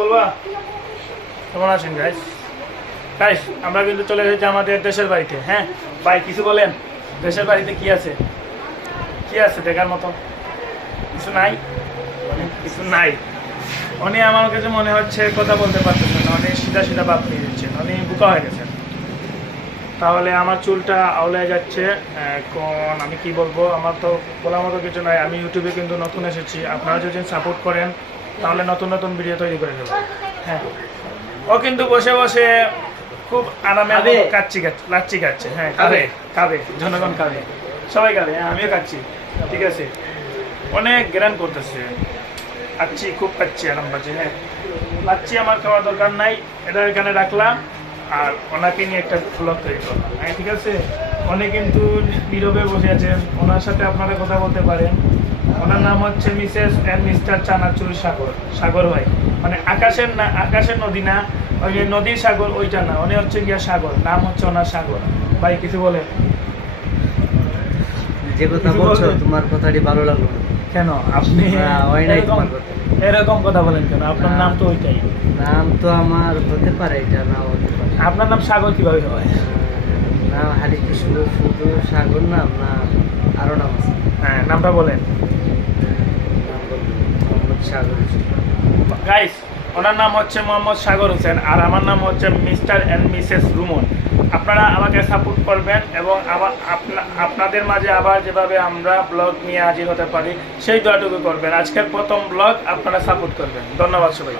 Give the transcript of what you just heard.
বলবা? কেমন আছেন গাইস গাইস আমরা কিন্তু চলে এসেছি আমাদের দেশের বাড়িতে হ্যাঁ? ভাই, কিছু বলেন। দেশের বাড়িতে কি আছে? কি আছে দেখার মতো? কিছু নাই? অনেক কিছু নাই। উনি আমার কাছে মনে হচ্ছে কথা বলতে পারতেছেন না উনি সিধা সিধা বাপ নিয়ে দিচ্ছেন উনি বুকা হয়ে গেছেন। তাহলে আমার চুলটা আউলে যাচ্ছে, এখন আমি কি বলব? আমার তো বলার মতো কিছু নাই, আমি ইউটিউবে কিন্তু নতুন এসেছি, আপনারা যদি সাপোর্ট করেন তাহলে নতুন নতুন ভিডিও তৈরি করে দেবো হ্যাঁ। ও কিন্তু বসে বসে খুব আরামে? কাচ্ছি কাচ্ছি লাচ্ছি খাচ্ছে হ্যাঁ কাবে কাবে জনগণ খাবে। সবাই কাবে হ্যাঁ আমিও খাচ্ছি ঠিক আছে। অনেক গ্রান করতেছে। খাচ্ছি খুব কাচ্ছি আরাম পাচ্ছি হ্যাঁ। লাচ্ছি আমার খাওয়ার দরকার নাই এটা এখানে রাখলাম। আর ওনাকে নিয়ে একটা ব্লগ তৈরি করলাম। হ্যাঁ ঠিক আছে? উনি কিন্তু নীরবে বসে আছেন ওনার সাথে আপনারা কথা বলতে পারেন। ওনার নাম হচ্ছে Mrs and Mister Chanachur Sagar Sagar ভাই। মানে আকাশের না আকাশের নদী না ওই যে নদীর সাগর ওইটা না উনি হচ্ছে গিয়া সাগর নাম হচ্ছে ওনার সাগর। ভাই কিছু বলে যে কথা বলছো তোমার কথাটি ভালো লাগল। কেন? আপনি না, এরকম- কথা। বলেন কেন? আপনার নাম তো ওইটাই। নাম তো আমার হতে পারে এটা নাও হতে পারে। আপনার নাম সাগর কীভাবে হয়? নাম হারি কৃষ্ণ শুধু সাগর নাম না আরও নাম আছে। হ্যাঁ নামটা বলেন। সাগর গাইস ওনার নাম হচ্ছে মোহাম্মদ সাগর হোসেন আর আমার নাম হচ্ছে মিস্টার অ্যান্ড মিসেস রুমন। আপনারা আমাকে সাপোর্ট করবেন এবং আবার আপনা- আপনাদের মাঝে আবার যেভাবে আমরা ব্লগ নিয়ে হাজির হতে পারি, সেই দোয়াটুকু করবেন। আজকের প্রথম ব্লগ আপনারা সাপোর্ট করবেন। ধন্যবাদ সবাই